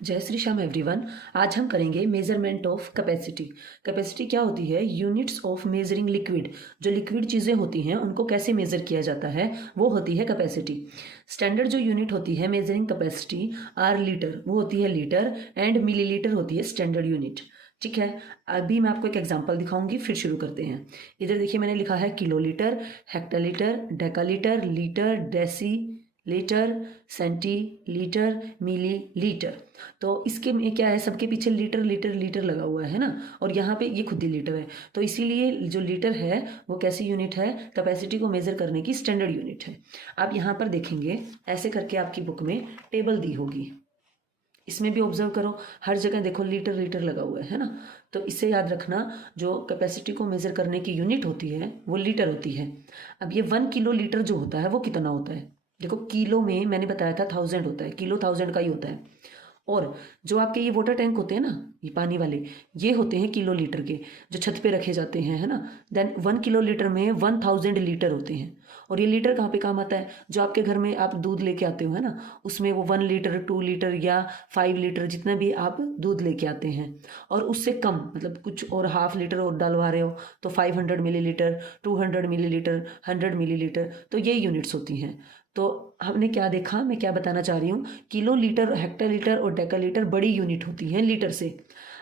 जय श्री श्याम एवरीवन। आज हम करेंगे मेजरमेंट ऑफ कैपेसिटी। कैपेसिटी क्या होती है? Units of measuring liquid. जो लिक्विड चीज़ें होती हैं उनको कैसे मेजर किया जाता है वो होती है कैपेसिटी। स्टैंडर्ड जो यूनिट होती है मेजरिंग कैपेसिटी आर लीटर, वो होती है लीटर, एंड मिलीलीटर होती है स्टैंडर्ड यूनिट। ठीक है, अभी मैं आपको एक एग्जांपल दिखाऊंगी, फिर शुरू करते हैं। इधर देखिए मैंने लिखा है kilolitre, hectolitre, decalitre, litre, decilitre, centilitre, millilitre. तो इसके में क्या है, सबके पीछे लीटर लीटर लीटर लगा हुआ है ना, और यहाँ पे ये खुद ही लीटर है। तो इसीलिए जो लीटर है वो कैसी यूनिट है? कैपेसिटी को मेजर करने की स्टैंडर्ड यूनिट है। आप यहाँ पर देखेंगे ऐसे करके आपकी बुक में टेबल दी होगी, इसमें भी ऑब्जर्व करो, हर जगह देखो लीटर लीटर लगा हुआ है ना। तो इससे याद रखना, जो कैपेसिटी को मेजर करने की यूनिट होती है वो लीटर होती है। अब ये 1 किलो लीटर जो होता है वो कितना होता है? देखो, किलो में मैंने बताया था 1000 होता है, किलो 1000 का ही होता है। और जो आपके ये वाटर टैंक होते हैं ना, ये पानी वाले, ये होते हैं किलो लीटर के, जो छत पे रखे जाते हैं, है ना। देन 1 किलो लीटर में 1000 लीटर होते हैं। और ये लीटर कहाँ पे काम आता है? जो आपके घर में आप दूध लेके आते हो, है ना, उसमें वो 1 लीटर, 2 लीटर या 5 लीटर जितना भी आप दूध लेके आते हैं, और उससे कम मतलब कुछ और हाफ लीटर और डलवा रहे हो तो 500 मिलीलीटर, 200 मिलीलीटर, 100 मिलीलीटर, तो ये यूनिट्स होती हैं। तो हमने क्या देखा, मैं क्या बताना चाह रही हूँ, किलो लीटर, हेक्टालीटर और डेकालीटर बड़ी यूनिट होती हैं लीटर से।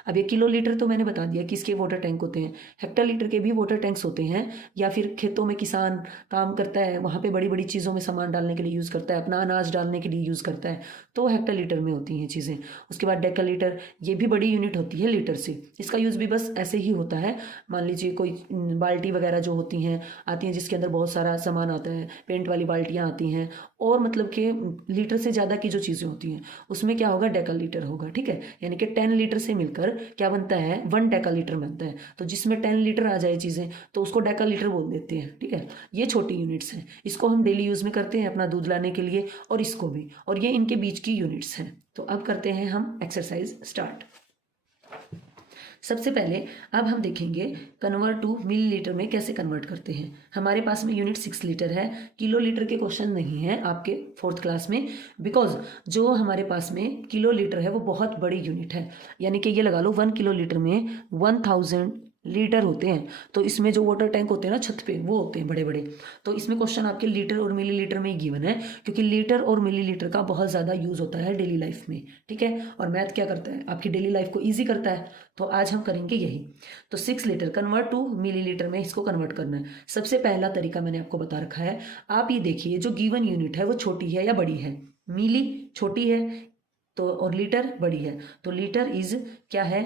अब ये किलो लीटर तो मैंने बता दिया कि इसके वाटर टैंक होते हैं, हेक्टालीटर के भी वाटर टैंक्स होते हैं, या फिर खेतों में किसान काम करता है, वहाँ पे बड़ी बड़ी चीज़ों में सामान डालने के लिए यूज़ करता है, अपना अनाज डालने के लिए यूज़ करता है, तो हेक्टालीटर में होती हैं चीज़ें। उसके बाद डेकालीटर, ये भी बड़ी यूनिट होती है लीटर से। इसका यूज़ भी बस ऐसे ही होता है, मान लीजिए कोई बाल्टी वगैरह जो होती हैं आती हैं, जिसके अंदर बहुत सारा सामान आता है, पेंट वाली बाल्टियाँ आती हैं, और मतलब कि लीटर से ज़्यादा की जो चीज़ें होती हैं उसमें क्या होगा, डेकालीटर होगा। ठीक है, यानी कि 10 लीटर से मिलकर क्या बनता है, 1 डेकालीटर बनता है। तो जिसमें 10 लीटर आ जाए चीज़ें तो उसको डेकालीटर बोल देते हैं। ठीक है, ये छोटी यूनिट्स हैं, इसको हम डेली यूज़ में करते हैं अपना दूध लाने के लिए, और इसको भी, और ये इनके बीच की यूनिट्स हैं। तो अब करते हैं हम एक्सरसाइज स्टार्ट। सबसे पहले अब हम देखेंगे कन्वर्ट टू मिलीलीटर में कैसे कन्वर्ट करते हैं। हमारे पास में यूनिट 6 लीटर है, किलो लीटर के क्वेश्चन नहीं है आपके 4th क्लास में, बिकॉज जो हमारे पास में किलो लीटर है वो बहुत बड़ी यूनिट है। यानी कि ये लगा लो 1 किलो लीटर में 1000 लीटर होते हैं। तो इसमें जो वाटर टैंक होते हैं ना छत पे, वो होते हैं बड़े बड़े। तो इसमें क्वेश्चन आपके लीटर और मिलीलीटर में ही गिवन है, क्योंकि लीटर और मिलीलीटर का बहुत ज़्यादा यूज़ होता है डेली लाइफ में। ठीक है, और मैथ क्या करता है, आपकी डेली लाइफ को ईजी करता है। तो आज हम करेंगे यही। तो 6 लीटर कन्वर्ट टू मिलीलीटर में इसको कन्वर्ट करना है। सबसे पहला तरीका मैंने आपको बता रखा है। आप ये देखिए, जो गिवन यूनिट है वो छोटी है या बड़ी है? मिली छोटी है तो, और लीटर बड़ी है, तो लीटर इज क्या है,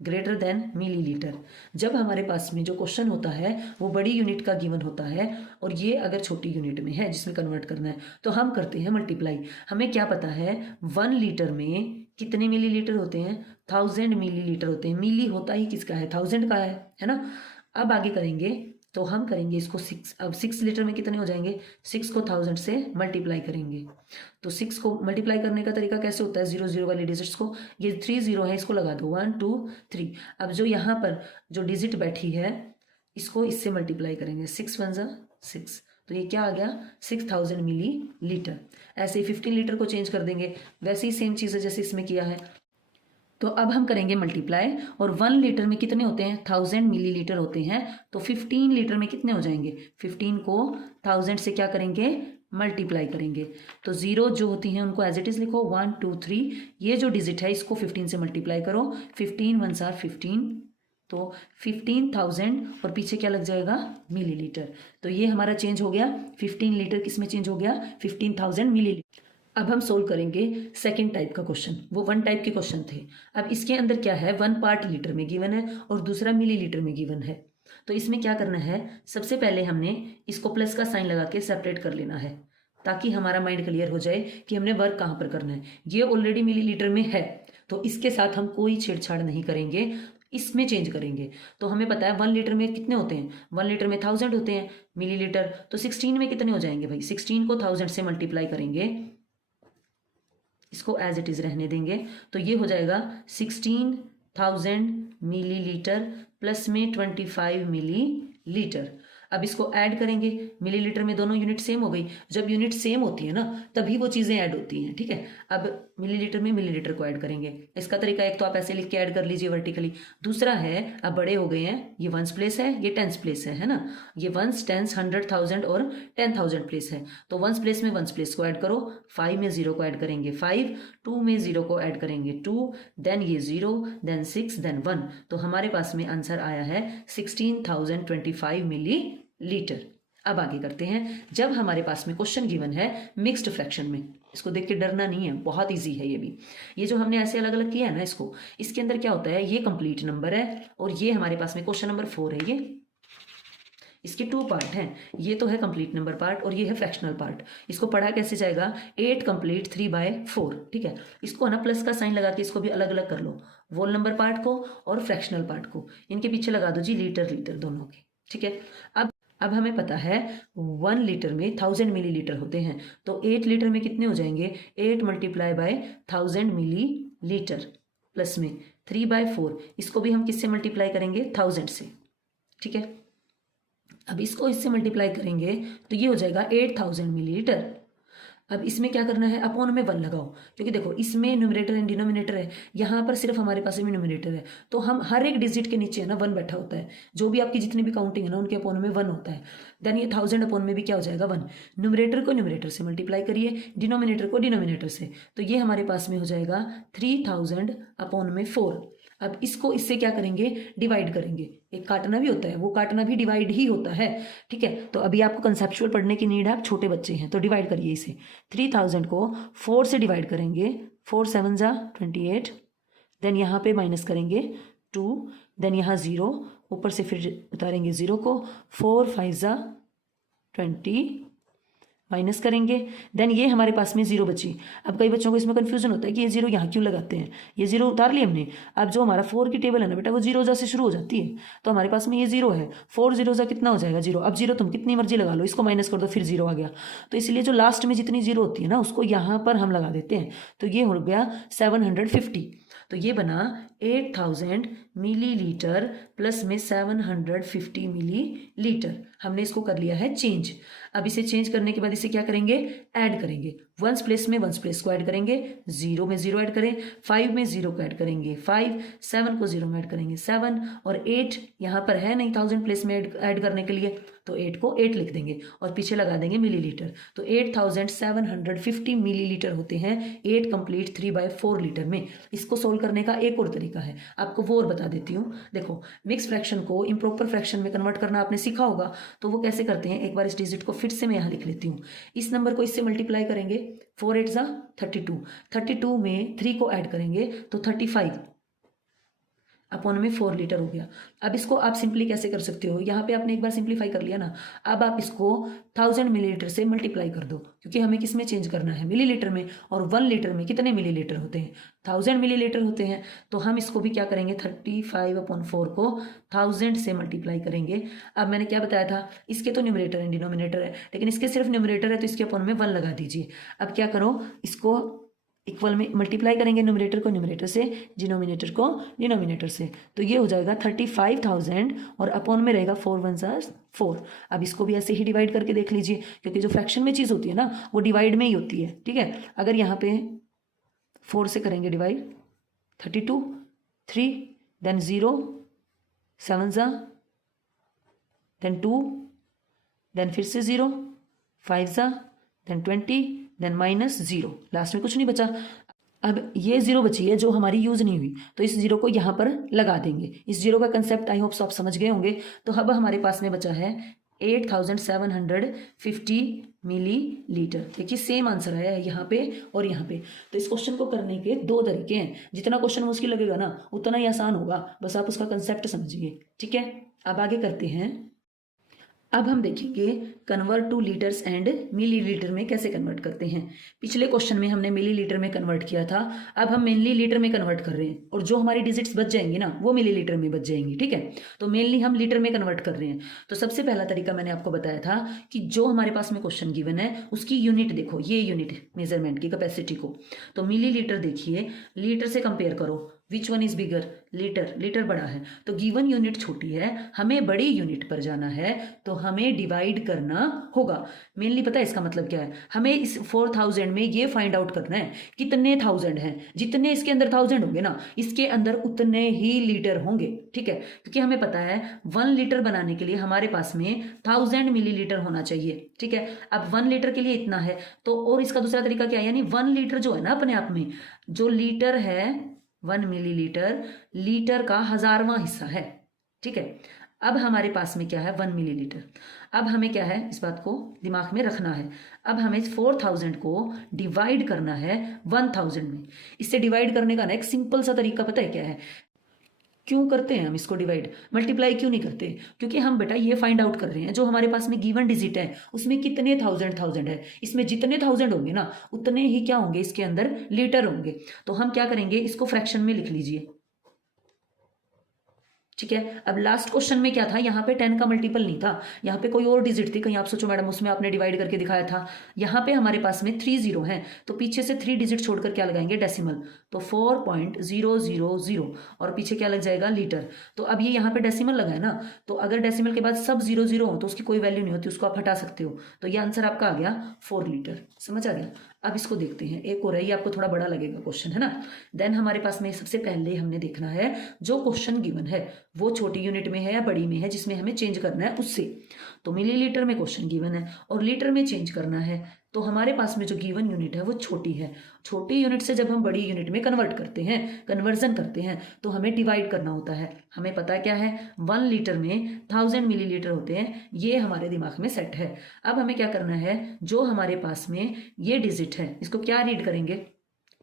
ग्रेटर देन मिलीलीटर। जब हमारे पास में जो क्वेश्चन होता है वो बड़ी यूनिट का गिवन होता है, और ये अगर छोटी यूनिट में है जिसमें कन्वर्ट करना है, तो हम करते हैं मल्टीप्लाई। हमें क्या पता है 1 लीटर में कितने मिलीलीटर होते हैं? 1000 मिलीलीटर होते हैं। मिली होता ही किसका है, 1000 का है ना। अब आगे करेंगे, तो हम करेंगे इसको 6। अब 6 लीटर में कितने हो जाएंगे, 6 को 1000 से मल्टीप्लाई करेंगे। तो 6 को मल्टीप्लाई करने का तरीका कैसे होता है, 0 0 वाली डिजिट्स को, ये 3 0 है, इसको लगा दो 1 2 3। अब जो यहाँ पर जो डिजिट बैठी है इसको इससे मल्टीप्लाई करेंगे, 6 1 जा 6, तो ये क्या आ गया, 6000 मिलीलीटर। ऐसे ही 15 लीटर को चेंज कर देंगे, वैसे ही सेम चीज़ है जैसे इसमें किया है। तो अब हम करेंगे मल्टीप्लाई, और 1 लीटर में कितने होते हैं, 1000 मिलीलीटर होते हैं। तो 15 लीटर में कितने हो जाएंगे, 15 को 1000 से क्या करेंगे, मल्टीप्लाई करेंगे। तो 0 जो होती हैं उनको एज इट इज़ लिखो, 1 2 3, ये जो डिजिट है इसको 15 से मल्टीप्लाई करो, 15 1 4 15, तो 15,000, और पीछे क्या लग जाएगा, मिलीलीटर। तो ये हमारा चेंज हो गया, 15 लीटर किस में चेंज हो गया, 15,000 मिलीलीटर। अब हम सोल्व करेंगे सेकंड टाइप का क्वेश्चन, वो 1 टाइप के क्वेश्चन थे। अब इसके अंदर क्या है, 1 पार्ट लीटर में गिवन है और दूसरा मिलीलीटर में गिवन है। तो इसमें क्या करना है, सबसे पहले हमने इसको प्लस का साइन लगा के सेपरेट कर लेना है, ताकि हमारा माइंड क्लियर हो जाए कि हमने वर्क कहाँ पर करना है। ये ऑलरेडी मिलीलीटर में है, तो इसके साथ हम कोई छेड़छाड़ नहीं करेंगे, इसमें चेंज करेंगे। तो हमें पता है 1 लीटर में कितने होते हैं, 1 लीटर में 1000 होते हैं मिलीलीटर। तो 16 में कितने हो जाएंगे भाई, 16 को 1000 से मल्टीप्लाई करेंगे, इसको एज इट इज रहने देंगे, तो ये हो जाएगा 16,000 मिलीलीटर प्लस में 25 मिलीलीटर। अब इसको ऐड करेंगे, मिलीलीटर में दोनों यूनिट सेम हो गई। जब यूनिट सेम होती है ना तभी वो चीज़ें ऐड होती हैं, ठीक है। अब मिलीलीटर में मिलीलीटर को ऐड करेंगे। इसका तरीका एक तो आप ऐसे लिख के ऐड कर लीजिए वर्टिकली। दूसरा है, अब बड़े हो गए हैं, ये वंस प्लेस है, ये टेंस प्लेस है ना। ये वंस, टेंस, 100, 1000 और 10,000 प्लेस है। तो वंस प्लेस में वंस प्लेस को ऐड करो, 5 में 0 को ऐड करेंगे 5, 2 में 0 को ऐड करेंगे 2, देन ये 0, देन 6, देन 1। तो हमारे पास में आंसर आया है 16,025 मिली लीटर। अब आगे करते हैं। जब हमारे पास में क्वेश्चन गिवन है मिक्स्ड फ्रैक्शन में, इसको देख के डरना नहीं है, बहुत इजी है ये भी। ये जो हमने ऐसे अलग अलग किया है ना इसको, इसके अंदर क्या होता है, ये कंप्लीट नंबर है और ये हमारे पास में क्वेश्चन नंबर 4 है। ये इसके 2 पार्ट हैं, ये तो है कंप्लीट नंबर पार्ट और ये है फ्रैक्शनल पार्ट। इसको पढ़ा कैसे जाएगा, 8 कंप्लीट 3/4, ठीक है। इसको ना प्लस का साइन लगा के इसको भी अलग अलग कर लो, वोल नंबर पार्ट को और फ्रैक्शनल पार्ट को। इनके पीछे लगा दो जी लीटर लीटर दोनों के, ठीक है। अब हमें पता है 1 लीटर में 1000 मिलीलीटर होते हैं, तो 8 लीटर में कितने हो जाएंगे, 8 मल्टीप्लाई बाय 1000 मिलीलीटर प्लस में 3/4। इसको भी हम किससे मल्टीप्लाई करेंगे, 1000 से, ठीक है। अब इसको इससे मल्टीप्लाई करेंगे तो ये हो जाएगा 8000 मिलीलीटर। अब इसमें क्या करना है, अपॉन में 1 लगाओ, क्योंकि देखो इसमें न्यूमरेटर एंड डिनोमिनेटर है, यहाँ पर सिर्फ हमारे पास में न्यूमरेटर है। तो हम हर एक डिजिट के नीचे है ना 1 बैठा होता है, जो भी आपकी जितनी भी काउंटिंग है ना उनके अपॉन में 1 होता है। देन ये 1000 अपॉन में भी क्या हो जाएगा 1। न्यूमरेटर को न्यूमरेटर से मल्टीप्लाई करिए, डिनोमिनेटर को डिनोमिनेटर से, तो ये हमारे पास में हो जाएगा 3000 अपॉन में 4। अब इसको इससे क्या करेंगे, डिवाइड करेंगे। एक काटना भी होता है, वो काटना भी डिवाइड ही होता है, ठीक है। तो अभी आपको कंसेप्चुअल पढ़ने की नीड है, आप छोटे बच्चे हैं तो डिवाइड करिए इसे। 3000 को 4 से डिवाइड करेंगे, 4 7 जा 28, देन यहाँ पे माइनस करेंगे 2, देन यहाँ 0, ऊपर से फिर उतारेंगे 0 को, 4 5 जा 20, माइनस करेंगे, देन ये हमारे पास में 0 बची। अब कई बच्चों को इसमें कन्फ्यूजन होता है कि ये 0 यहाँ क्यों लगाते हैं, ये 0 उतार लिया हमने। अब जो हमारा 4 की टेबल है ना बेटा, वो 0 से शुरू हो जाती है, तो हमारे पास में ये 0 है। 4 0 कितना हो जाएगा 0। अब 0 तुम कितनी मर्जी लगा लो, इसको माइनस कर दो फिर 0 आ गया। तो इसलिए जो लास्ट में जितनी 0 होती है ना उसको यहाँ पर हम लगा देते हैं, तो ये हो गया 750। तो ये बना 8000 मिलीलीटर प्लस में 750 मिलीलीटर। हमने इसको कर लिया है चेंज। अब इसे चेंज करने के बाद इसे क्या करेंगे, ऐड करेंगे। वंस प्लेस में वंस प्लेस को ऐड करेंगे, 0 में 0 ऐड करें, 5 में 0 को ऐड करेंगे 5, 7 को 0 में ऐड करेंगे 7, और 8 यहाँ पर है नहीं 1000 प्लेस में ऐड करने के लिए, तो 8 को 8 लिख देंगे और पीछे लगा देंगे मिलीलीटर। तो 8750 मिलीलीटर होते हैं 8 कंप्लीट 3/4 लीटर में। इसको सोल्व करने का एक और तरीका है, आपको वो और बता देती हूँ। देखो मिक्स फ्रैक्शन को इम्प्रॉपर फ्रैक्शन में कन्वर्ट करना आपने सीखा होगा, तो वो कैसे करते हैं, एक बार इस डिजिट को फिर से मैं यहाँ लिख लेती हूँ। इस नंबर को इससे मल्टीप्लाई करेंगे, 4 8 जा 32, 32 में 3 को ऐड करेंगे तो 35 अपॉन में 4 लीटर हो गया। अब इसको आप सिंपली कैसे कर सकते हो, यहाँ पे आपने एक बार सिंप्लीफाई कर लिया ना, अब आप इसको 1000 मिलीलीटर से मल्टीप्लाई कर दो, क्योंकि हमें किस में चेंज करना है, मिलीलीटर में। और 1 लीटर में कितने मिलीलीटर होते हैं, 1000 मिलीलीटर होते हैं। तो हम इसको भी क्या करेंगे, 35/4 को 1000 से मल्टीप्लाई करेंगे। अब मैंने क्या बताया था, इसके तो न्यूमरेटर एंड डिनोमिनेटर है, लेकिन इसके सिर्फ न्यूमरेटर है तो इसके अपॉन में 1 लगा दीजिए। अब क्या करो, इसको इक्वल में मल्टीप्लाई करेंगे, न्यूमरेटर को न्यूमरेटर से, डिनोमिनेटर को डिनोमिनेटर से, तो ये हो जाएगा 35,000 और अपॉन में रहेगा 4 1 4। अब इसको भी ऐसे ही डिवाइड करके देख लीजिए, क्योंकि जो फ्रैक्शन में चीज़ होती है ना वो डिवाइड में ही होती है, ठीक है। अगर यहाँ पे 4 से करेंगे डिवाइड, 32 3, देन 0 7 जा, देन 2, देन फिर से 0 5 जा, देन 20, देन माइनस 0, लास्ट में कुछ नहीं बचा। अब ये 0 बची है जो हमारी यूज़ नहीं हुई, तो इस 0 को यहाँ पर लगा देंगे। इस 0 का कंसेप्ट आई होप आप समझ गए होंगे। तो अब हमारे पास में बचा है 8750 मिलीलीटर। देखिए सेम आंसर आया है यहाँ पे और यहाँ पे। तो इस क्वेश्चन को करने के 2 तरीके हैं, जितना क्वेश्चन मुश्किल लगेगा ना उतना ही आसान होगा, बस आप उसका कंसेप्ट समझिए, ठीक है। अब आगे करते हैं। अब हम देखेंगे convert two litres and millilitre में कैसे कन्वर्ट करते हैं। पिछले क्वेश्चन में हमने मिलीलीटर में कन्वर्ट किया था, अब हम मेनली लीटर में कन्वर्ट कर रहे हैं, और जो हमारी डिजिट्स बच जाएंगी ना वो मिलीलीटर में बच जाएंगी, ठीक है। तो मेनली हम लीटर में कन्वर्ट कर रहे हैं। तो सबसे पहला तरीका मैंने आपको बताया था कि जो हमारे पास में क्वेश्चन गिवन है उसकी यूनिट देखो, ये यूनिट मेजरमेंट की कैपेसिटी को, तो मिलीलीटर देखिए, लीटर से कंपेयर करो which one is bigger, litre, litre बड़ा है। तो गिवन यूनिट छोटी है, हमें बड़ी यूनिट पर जाना है, तो हमें डिवाइड करना होगा। मेनली पता है इसका मतलब क्या है, हमें इस 4000 में ये फाइंड आउट करना है कितने थाउजेंड हैं। जितने इसके अंदर थाउजेंड होंगे ना, इसके अंदर उतने ही लीटर होंगे, ठीक है। क्योंकि हमें पता है 1 लीटर बनाने के लिए हमारे पास में 1000 मिलीलीटर होना चाहिए, ठीक है। अब 1 लीटर के लिए इतना है, तो और इसका दूसरा तरीका क्या है, यानी 1 लीटर जो है ना अपने आप में, जो लीटर है 1 मिलीलीटर, लीटर का 1000वां हिस्सा है, ठीक है। अब हमारे पास में क्या है 1 मिलीलीटर। अब हमें क्या है इस बात को दिमाग में रखना है। अब हमें 4000 को डिवाइड करना है 1000 में। इससे डिवाइड करने का ना एक सिंपल सा तरीका पता है क्या है, क्यों करते हैं हम इसको डिवाइड, मल्टीप्लाई क्यों नहीं करते? क्योंकि हम बेटा ये फाइंड आउट कर रहे हैं जो हमारे पास में गिवन डिजिट है उसमें कितने थाउजेंड थाउजेंड है, इसमें जितने थाउजेंड होंगे ना उतने ही क्या होंगे इसके अंदर लीटर होंगे। तो हम क्या करेंगे, इसको फ्रैक्शन में लिख लीजिए, ठीक है। अब लास्ट क्वेश्चन में क्या था, यहाँ पे 10 का मल्टीपल नहीं था, यहाँ पे कोई और डिजिट थी, कहीं आप सोचो मैडम उसमें आपने डिवाइड करके दिखाया था। यहाँ पे हमारे पास में 3 जीरो हैं, तो पीछे से 3 डिजिट छोड़कर क्या लगाएंगे, डेसिमल, तो 4.000 और पीछे क्या लग जाएगा, लीटर। तो अब ये यहाँ पे डेसिमल लगा है ना, तो अगर डेसिमल के बाद सब 0 0 हो तो उसकी कोई वैल्यू नहीं होती, उसको आप हटा सकते हो। तो ये आंसर आपका आ गया 4 लीटर। समझ आ गया? अब इसको देखते हैं, एक और है, ये आपको थोड़ा बड़ा लगेगा क्वेश्चन, है ना। देन हमारे पास में सबसे पहले हमने देखना है जो क्वेश्चन गिवन है वो छोटी यूनिट में है या बड़ी में है, जिसमें हमें चेंज करना है उससे। तो मिलीलीटर में क्वेश्चन गिवन है और लीटर में चेंज करना है, तो हमारे पास में जो गिवन यूनिट है वो छोटी है। छोटी यूनिट से जब हम बड़ी यूनिट में कन्वर्ट करते हैं, कन्वर्जन करते हैं, तो हमें डिवाइड करना होता है। हमें पता क्या है 1 लीटर में 1000 मिलीलीटर होते हैं, ये हमारे दिमाग में सेट है। अब हमें क्या करना है, जो हमारे पास में ये डिजिट है इसको क्या रीड करेंगे,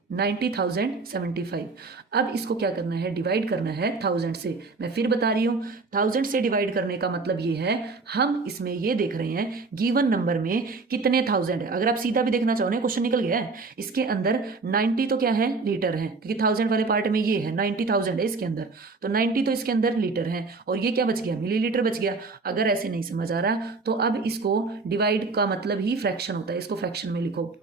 90,075। अब इसको क्या करना है, डिवाइड करना है 1000 से। मैं फिर बता रही हूँ 1000 से डिवाइड करने का मतलब ये है, हम इसमें ये देख रहे हैं गिवन नंबर में कितने थाउजेंड है। अगर आप सीधा भी देखना चाहो ना, क्वेश्चन निकल गया है, इसके अंदर 90 तो क्या है, लीटर है, क्योंकि 1000 वाले पार्ट में ये है 90,000 है इसके अंदर, तो 90 तो इसके अंदर लीटर है, और ये क्या बच गया, मिलीलीटर बच गया। अगर ऐसे नहीं समझ आ रहा तो अब इसको डिवाइड का मतलब ही फ्रैक्शन होता है, इसको फ्रैक्शन में लिखो,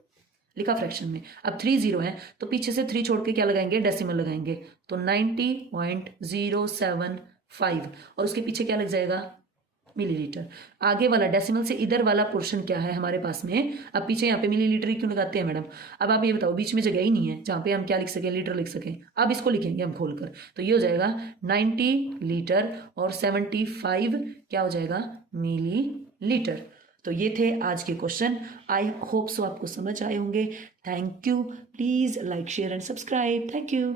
लिखा फ्रैक्शन में। अब 3 जीरो है तो पीछे से 3 छोड़ के क्या लगाएंगे, डेसिमल लगाएंगे, तो 90.075 और उसके पीछे क्या लग जाएगा, मिलीलीटर। आगे वाला डेसिमल से इधर वाला पोर्शन क्या है हमारे पास में, अब पीछे यहाँ पे मिलीलीटर ही क्यों लगाते हैं मैडम। अब आप ये बताओ, बीच में जगह ही नहीं है जहाँ पे हम क्या लिख सकें, लीटर लिख सकें। अब इसको लिखेंगे हम खोलकर, तो ये हो जाएगा 90 लीटर और 75 क्या हो जाएगा, मिली लीटर। तो ये थे आज के क्वेश्चन। आई होप सो आपको समझ आए होंगे। Thank you. Please like share and subscribe. Thank you.